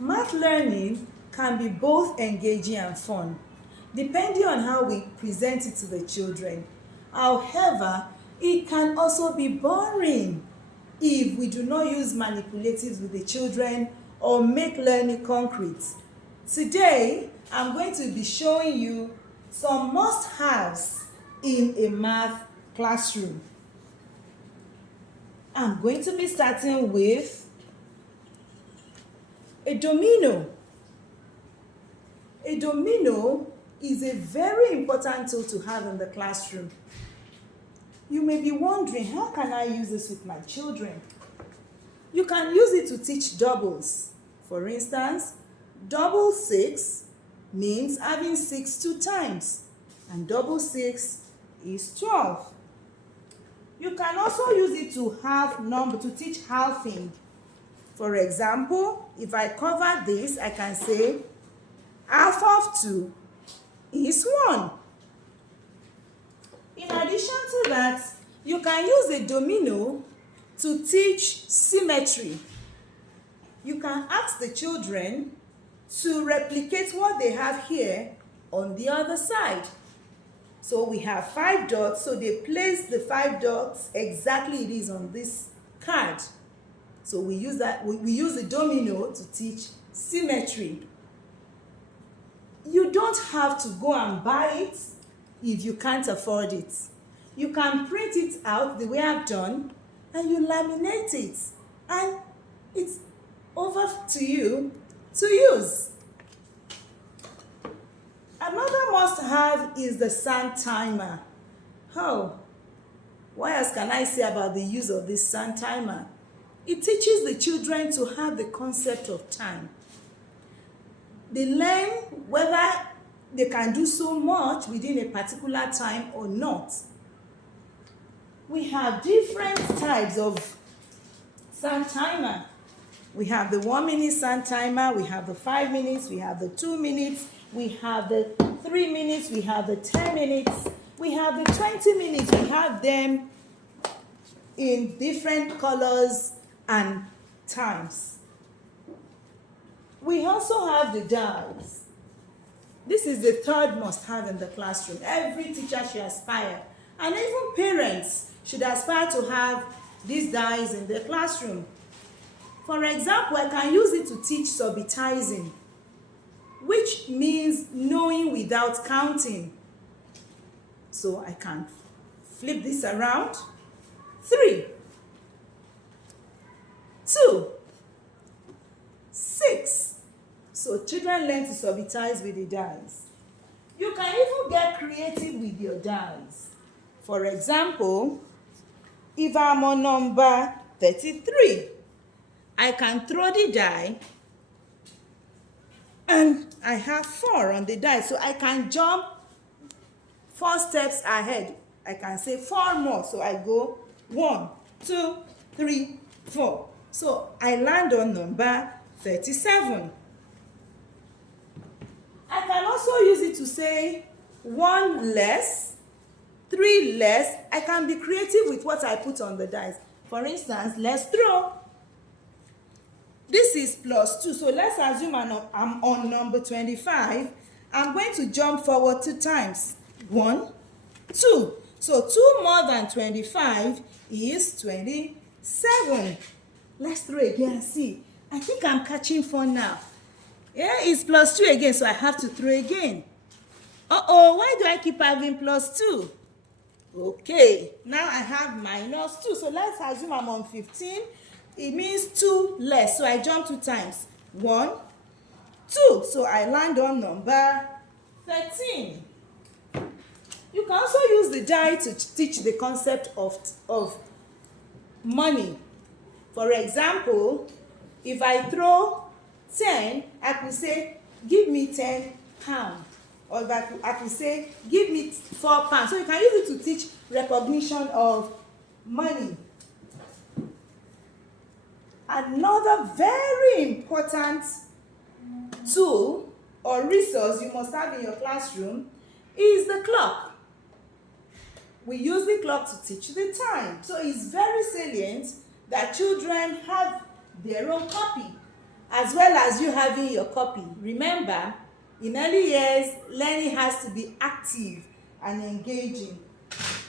Math learning can be both engaging and fun, depending on how we present it to the children. However, it can also be boring if we do not use manipulatives with the children or make learning concrete. Today, I'm going to be showing you some must-haves in a math classroom. I'm going to be starting with a domino. A domino is a very important tool to have in the classroom. You may be wondering, how can I use this with my children? You can use it to teach doubles. For instance, double 6 means having 6 2 times, and double 6 is 12. You can also use it to teach halving. For example, if I cover this, I can say half of 2 is 1. In addition to that, you can use a domino to teach symmetry. You can ask the children to replicate what they have here on the other side. So we have 5 dots, so they place the 5 dots exactly it is on this card. So we use the domino to teach symmetry. You don't have to go and buy it if you can't afford it. You can print it out the way I've done, and you laminate it, and it's over to you to use. Another must-have is the sand timer. Oh, what else can I say about the use of this sand timer? It teaches the children to have the concept of time. They learn whether they can do so much within a particular time or not. We have different types of sand timer. We have the 1 minute sand timer, we have the 5 minutes, we have the 2 minutes, we have the 3 minutes, we have the 10 minutes, we have the 20 minutes. We have them in different colors and times. We also have the dials. This is the third must-have in the classroom. Every teacher should aspire, and even parents should aspire to have these dials in their classroom. For example, I can use it to teach subitizing, which means knowing without counting. So I can flip this around. 3, 2, 6. So children learn to subitize with the dice. You can even get creative with your dice. For example, if I'm on number 33, I can throw the die and I have 4 on the die. So I can jump 4 steps ahead. I can say 4 more. So I go 1, 2, 3, 4. So I land on number 37. I can also use it to say 1 less, 3 less. I can be creative with what I put on the dice. For instance, let's throw. This is +2. So let's assume I'm on number 25. I'm going to jump forward 2 times. 1, 2. So 2 more than 25 is 27. Let's throw again and see. I think I'm catching fun now. Yeah, it's +2 again, so I have to throw again. Uh-oh, why do I keep having +2? Okay, now I have -2. So let's assume I'm on 15. It means 2 less. So I jump 2 times. 1, 2. So I land on number 13. You can also use the die to teach the concept of money. For example, if I throw 10, I could say, give me 10 pounds. Or I could say, give me 4 pounds. So you can use it to teach recognition of money. Another very important tool or resource you must have in your classroom is the clock. We use the clock to teach the time. So it's very salient that children have their own copy as well as you having your copy. Remember, in early years, learning has to be active and engaging.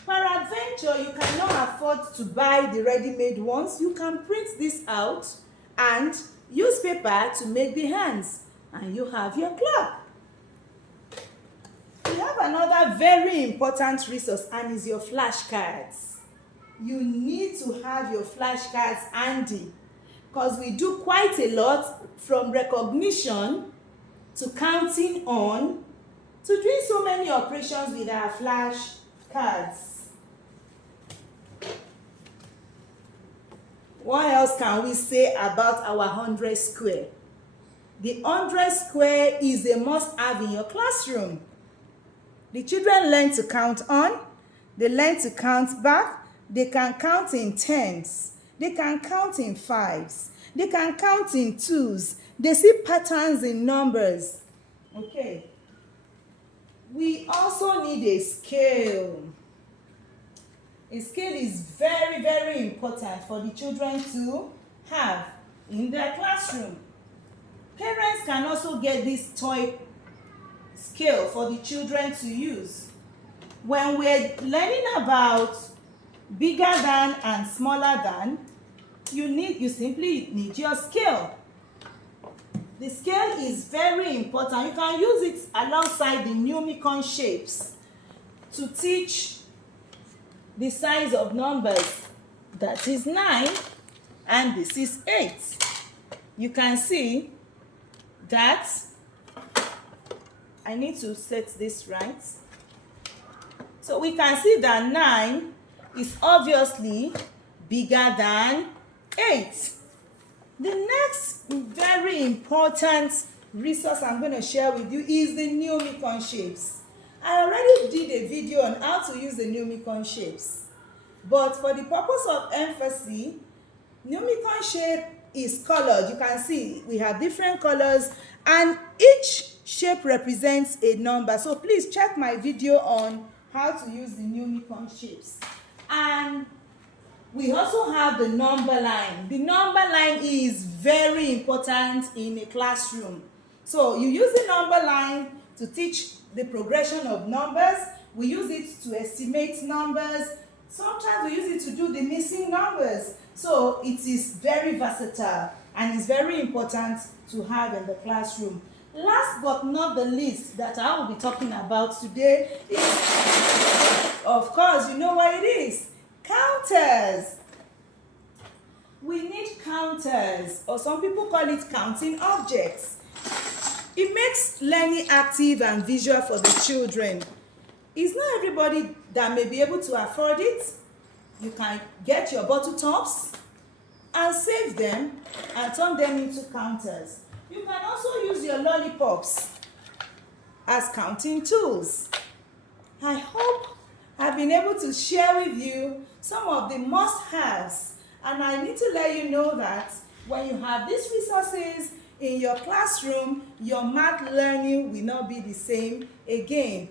Peradventure, you cannot afford to buy the ready-made ones. You can print this out and use paper to make the hands, and you have your clock. We have another very important resource, and is your flashcards. You need to have your flashcards handy, because we do quite a lot, from recognition to counting on to doing so many operations with our flashcards. What else can we say about our 100 square? The 100 square is a must-have in your classroom. The children learn to count on, they learn to count back, they can count in tens, they can count in fives, they can count in twos, they see patterns in numbers. Okay. We also need a scale. A scale is very, very important for the children to have in their classroom. Parents can also get this toy scale for the children to use. When we're learning about bigger than and smaller than, you simply need your scale. The scale is very important. You can use it alongside the numicon shapes to teach the size of numbers. That is 9 and this is 8. You can see that I need to set this right. So we can see that 9 is obviously bigger than 8. The next very important resource I'm going to share with you is the numicon shapes. I already did a video on how to use the numicon shapes, but for the purpose of emphasis, numicon shape is colored. You can see we have different colors and each shape represents a number. So please check my video on how to use the numicon shapes. And we also have the number line. The number line is very important in a classroom. So you use the number line to teach the progression of numbers. We use it to estimate numbers. Sometimes we use it to do the missing numbers. So it is very versatile and is very important to have in the classroom. Last but not the least that I will be talking about today is, of course, you know what it is. Counters. We need counters, or some people call it counting objects. It makes learning active and visual for the children. It's not everybody that may be able to afford it. You can get your bottle tops and save them and turn them into counters. You can also use your lollipops as counting tools. I hope I've been able to share with you some of the must-haves, and I need to let you know that when you have these resources in your classroom, your math learning will not be the same again.